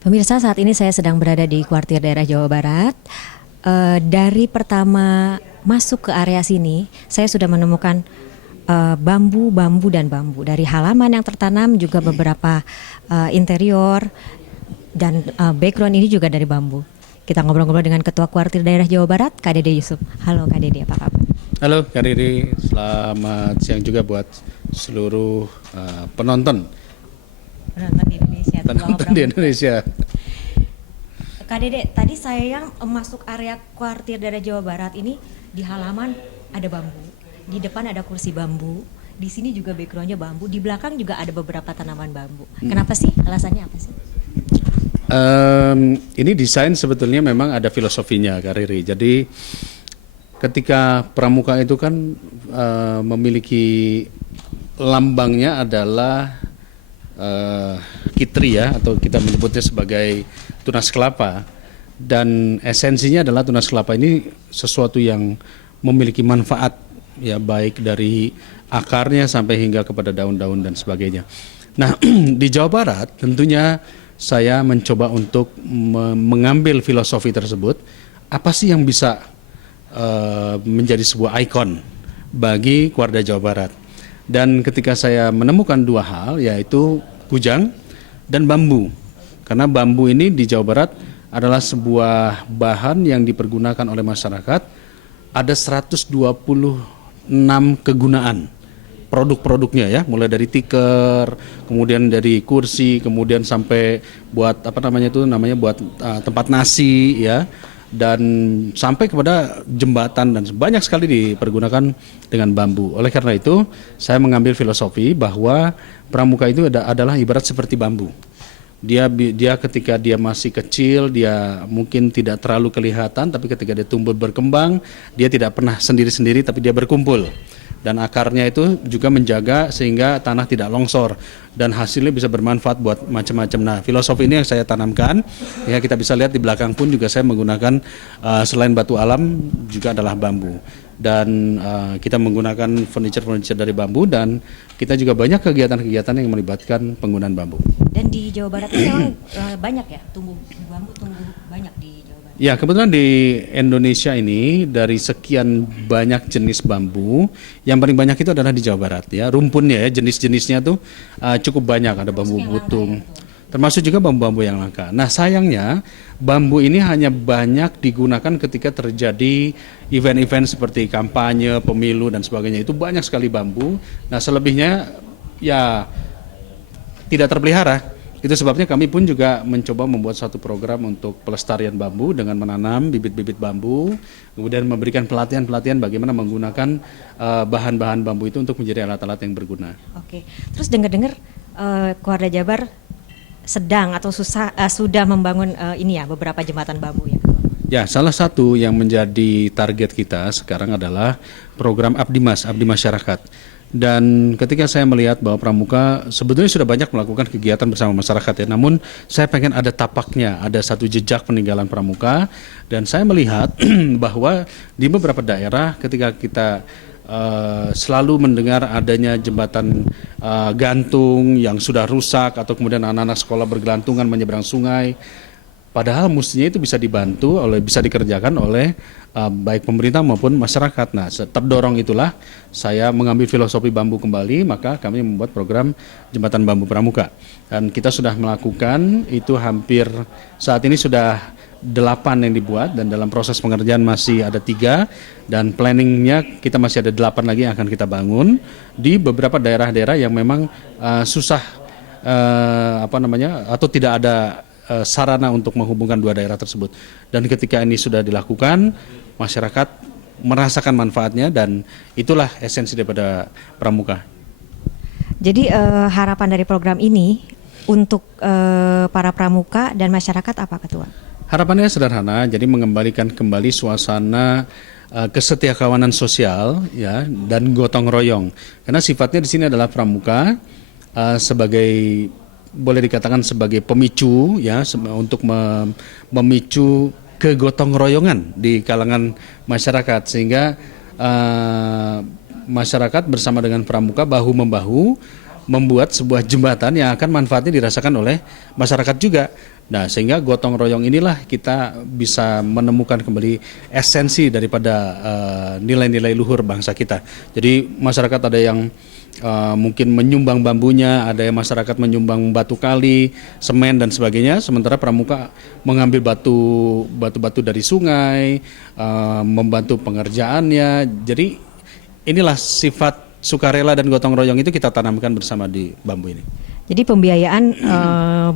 Pemirsa, saat ini saya sedang berada di kuartir daerah Jawa Barat. Dari pertama masuk ke area sini, saya sudah menemukan bambu, bambu, dan bambu. Dari halaman yang tertanam juga beberapa interior dan background ini juga dari bambu. Kita ngobrol-ngobrol dengan Ketua Kuartir Daerah Jawa Barat, Kak Dede Yusuf. Halo Kak Dede, apa kabar? Halo Kak Riri, selamat siang juga buat seluruh penonton Penonton di Indonesia. di Indonesia. Kak Dede, tadi saya yang masuk area Kuartir Daerah Jawa Barat ini, di halaman ada bambu, di depan ada kursi bambu, di sini juga backgroundnya bambu, di belakang juga ada beberapa tanaman bambu. Kenapa sih? Alasannya apa sih? Ini desain sebetulnya memang ada filosofinya Kak Riri. Jadi ketika pramuka itu kan memiliki lambangnya adalah kitri ya, atau kita menyebutnya sebagai tunas kelapa, dan esensinya adalah tunas kelapa ini sesuatu yang memiliki manfaat ya, baik dari akarnya sampai hingga kepada daun-daun dan sebagainya. Nah, di Jawa Barat tentunya saya mencoba untuk mengambil filosofi tersebut. Apa sih yang bisa menjadi sebuah ikon bagi Kuarda Jawa Barat? Dan ketika saya menemukan dua hal, yaitu kujang dan bambu. Karena bambu ini di Jawa Barat adalah sebuah bahan yang dipergunakan oleh masyarakat. Ada 126 kegunaan produk-produknya ya, mulai dari tikar, kemudian dari kursi, kemudian sampai buat buat tempat nasi ya, dan sampai kepada jembatan, dan banyak sekali dipergunakan dengan bambu. Oleh karena itu, saya mengambil filosofi bahwa pramuka itu adalah ibarat seperti bambu. Dia ketika dia masih kecil, dia mungkin tidak terlalu kelihatan, tapi ketika dia tumbuh berkembang, dia tidak pernah sendiri-sendiri, tapi dia berkumpul. Dan akarnya itu juga menjaga sehingga tanah tidak longsor, dan hasilnya bisa bermanfaat buat macam-macam. Nah, filosofi ini yang saya tanamkan ya, kita bisa lihat di belakang pun juga saya menggunakan selain batu alam juga adalah bambu, dan kita menggunakan furniture dari bambu, dan kita juga banyak kegiatan-kegiatan yang melibatkan penggunaan bambu. Dan di Jawa Barat ini memang banyak ya tumbuh bambu, tumbuh banyak di Jawa Barat. Ya, kebetulan di Indonesia ini dari sekian banyak jenis bambu, yang paling banyak itu adalah di Jawa Barat ya. Rumpunnya ya, jenis-jenisnya tuh cukup banyak, ada bambu butung. Termasuk juga bambu-bambu yang langka. Nah, sayangnya bambu ini hanya banyak digunakan ketika terjadi event-event seperti kampanye, pemilu dan sebagainya. Itu banyak sekali bambu. Nah, selebihnya ya tidak terpelihara. Itu sebabnya kami pun juga mencoba membuat satu program untuk pelestarian bambu dengan menanam bibit-bibit bambu, kemudian memberikan pelatihan-pelatihan bagaimana menggunakan bahan-bahan bambu itu untuk menjadi alat-alat yang berguna. Oke, terus dengar-dengar Kuarda Jabar sedang atau sudah membangun beberapa jembatan bambu ya. Ya, salah satu yang menjadi target kita sekarang adalah program Abdi Masyarakat. Dan ketika saya melihat bahwa pramuka sebetulnya sudah banyak melakukan kegiatan bersama masyarakat ya, namun saya pengen ada tapaknya, ada satu jejak peninggalan pramuka, dan saya melihat bahwa di beberapa daerah ketika kita selalu mendengar adanya jembatan gantung yang sudah rusak, atau kemudian anak-anak sekolah bergelantungan menyeberang sungai. Padahal mestinya itu bisa dikerjakan oleh baik pemerintah maupun masyarakat. Nah, terdorong itulah saya mengambil filosofi bambu kembali, maka kami membuat program Jembatan Bambu Pramuka. Dan kita sudah melakukan itu hampir, saat ini sudah 8 yang dibuat, dan dalam proses pengerjaan masih ada 3, dan planningnya kita masih ada 8 lagi yang akan kita bangun di beberapa daerah-daerah yang memang susah atau tidak ada sarana untuk menghubungkan dua daerah tersebut. Dan ketika ini sudah dilakukan, masyarakat merasakan manfaatnya, dan itulah esensi daripada pramuka. Jadi harapan dari program ini untuk para pramuka dan masyarakat apa, Ketua? Harapannya sederhana, jadi mengembalikan kembali suasana kesetiakawanan sosial ya, dan gotong royong. Karena sifatnya di sini adalah pramuka sebagai, boleh dikatakan sebagai pemicu ya, untuk memicu kegotong royongan di kalangan masyarakat, sehingga masyarakat bersama dengan pramuka bahu-membahu membuat sebuah jembatan yang akan manfaatnya dirasakan oleh masyarakat juga. Nah, sehingga gotong royong inilah kita bisa menemukan kembali esensi daripada nilai-nilai luhur bangsa kita. Jadi masyarakat ada yang mungkin menyumbang bambunya, ada yang masyarakat menyumbang batu kali, semen dan sebagainya. Sementara pramuka mengambil batu-batu dari sungai, membantu pengerjaannya. Jadi inilah sifat sukarela dan gotong royong itu kita tanamkan bersama di bambu ini. Jadi pembiayaan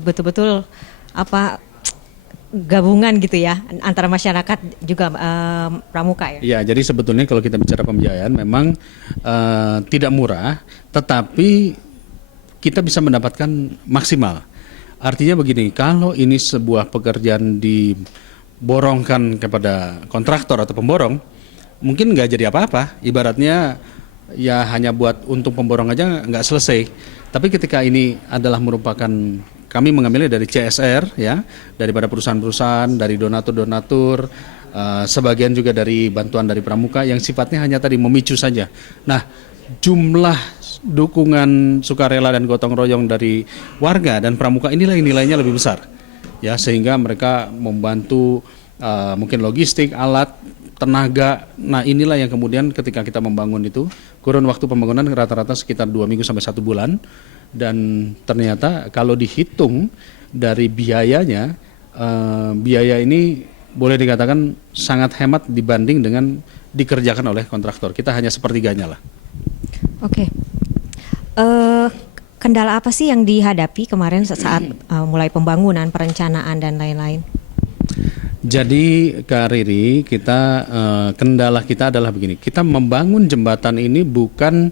betul-betul gabungan gitu ya antara masyarakat juga pramuka ya. Ya, jadi sebetulnya kalau kita bicara pembiayaan memang tidak murah, tetapi kita bisa mendapatkan maksimal. Artinya begini, kalau ini sebuah pekerjaan diborongkan kepada kontraktor atau pemborong, mungkin nggak jadi apa-apa. Ibaratnya ya hanya buat untung pemborong aja nggak selesai. Tapi ketika ini adalah merupakan, kami mengambilnya dari CSR ya, daripada perusahaan-perusahaan, dari donatur-donatur, sebagian juga dari bantuan dari pramuka yang sifatnya hanya tadi memicu saja. Nah, jumlah dukungan sukarela dan gotong royong dari warga dan pramuka inilah yang nilainya lebih besar. Ya, sehingga mereka membantu mungkin logistik, alat, tenaga. Nah, inilah yang kemudian ketika kita membangun itu, kurun waktu pembangunan rata-rata sekitar 2 minggu sampai 1 bulan. Dan ternyata kalau dihitung dari biayanya, biaya ini boleh dikatakan sangat hemat dibanding dengan dikerjakan oleh kontraktor. Kita hanya sepertiganya lah. Oke. Kendala apa sih yang dihadapi kemarin saat mulai pembangunan, perencanaan dan lain-lain? Jadi Kak Riri, kendala kita adalah begini. Kita membangun jembatan ini bukan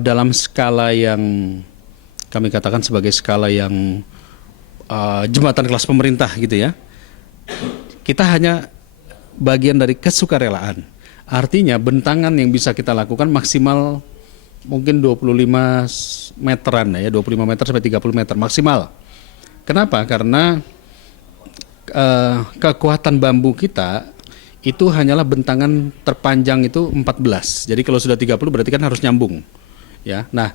dalam skala yang kami katakan sebagai skala yang jembatan kelas pemerintah gitu ya. Kita hanya bagian dari kesukarelaan. Artinya bentangan yang bisa kita lakukan maksimal mungkin 25 meteran ya, 25 meter sampai 30 meter maksimal. Kenapa? Karena kekuatan bambu kita itu hanyalah bentangan terpanjang itu 14. Jadi kalau sudah 30 berarti kan harus nyambung. Ya. Nah,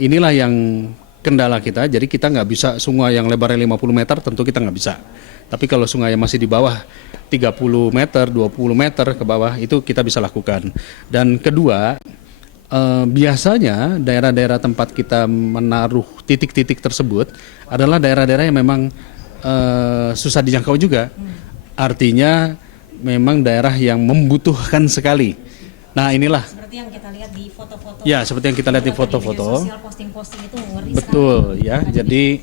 inilah yang kendala kita. Jadi kita nggak bisa sungai yang lebarnya 50 meter tentu kita nggak bisa. Tapi kalau sungai yang masih di bawah 30 meter, 20 meter ke bawah itu kita bisa lakukan. Dan kedua, biasanya daerah-daerah tempat kita menaruh titik-titik tersebut adalah daerah-daerah yang memang susah dijangkau juga. Artinya memang daerah yang membutuhkan sekali. Nah, inilah. Seperti yang kita lihat di foto-foto. Ya, seperti yang kita lihat di foto-foto. Sosial posting-posting itu ngeri. Betul, ya. Jadi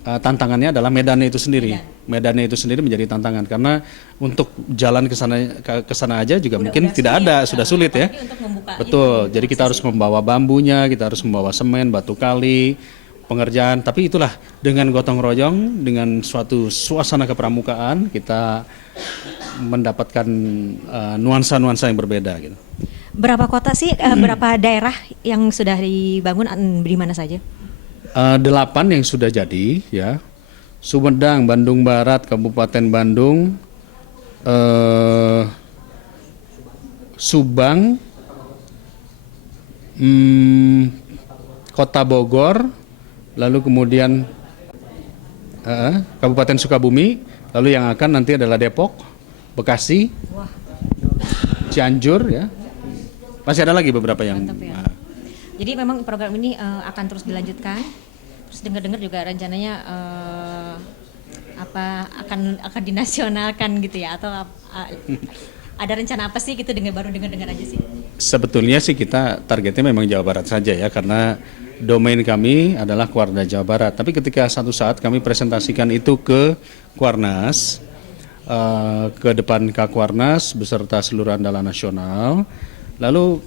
tantangannya adalah medannya itu sendiri. Medannya itu sendiri menjadi tantangan karena untuk jalan ke sana aja juga mungkin tidak ada, sudah sulit ya. Betul. Jadi kita harus membawa bambunya, kita harus membawa semen, batu kali, pengerjaan. Tapi itulah dengan gotong royong, dengan suatu suasana kepramukaan kita mendapatkan nuansa-nuansa yang berbeda gitu. Berapa kota sih, berapa daerah yang sudah dibangun di mana saja? 8 yang sudah jadi ya. Sumedang, Bandung Barat, Kabupaten Bandung, Subang, Kota Bogor, lalu kemudian Kabupaten Sukabumi, lalu yang akan nanti adalah Depok, Bekasi, Cianjur ya. Masih ada lagi beberapa yang. Ya. Jadi memang program ini akan terus dilanjutkan. Terus dengar-dengar juga rencananya akan dinasionalkan gitu ya, atau ada rencana apa sih gitu, baru dengar aja sih. Sebetulnya sih kita targetnya memang Jawa Barat saja ya, karena domain kami adalah Kuarda Jawa Barat. Tapi ketika satu saat kami presentasikan itu ke Kuarnas, ke depan Kakwarnas beserta seluruh andalan nasional, lalu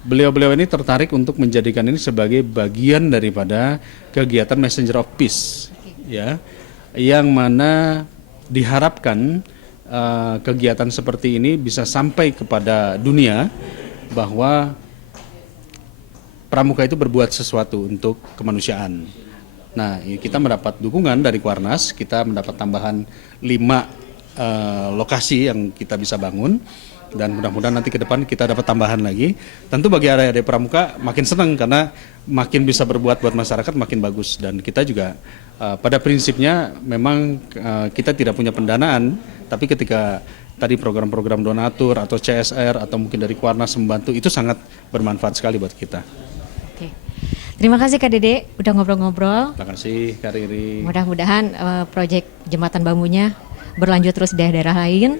beliau-beliau ini tertarik untuk menjadikan ini sebagai bagian daripada kegiatan Messenger of Peace, ya, yang mana diharapkan kegiatan seperti ini bisa sampai kepada dunia bahwa pramuka itu berbuat sesuatu untuk kemanusiaan. Nah, kita mendapat dukungan dari Kuarnas, kita mendapat tambahan 5 lokasi yang kita bisa bangun. dan mudah-mudahan nanti ke depan kita dapat tambahan lagi. Tentu bagi adik-adik pramuka makin senang karena makin bisa berbuat buat masyarakat makin bagus, dan kita juga pada prinsipnya memang kita tidak punya pendanaan, tapi ketika tadi program-program donatur atau CSR atau mungkin dari Kuarnas membantu itu sangat bermanfaat sekali buat kita. Oke. Terima kasih Kak Dede udah ngobrol-ngobrol. Terima kasih Kak Riri. Mudah-mudahan proyek jembatan bambunya berlanjut terus di daerah lain,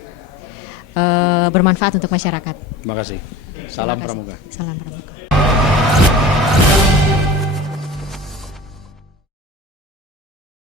bermanfaat untuk masyarakat. Terima kasih. Salam Terima kasih. Pramuka. Salam Pramuka.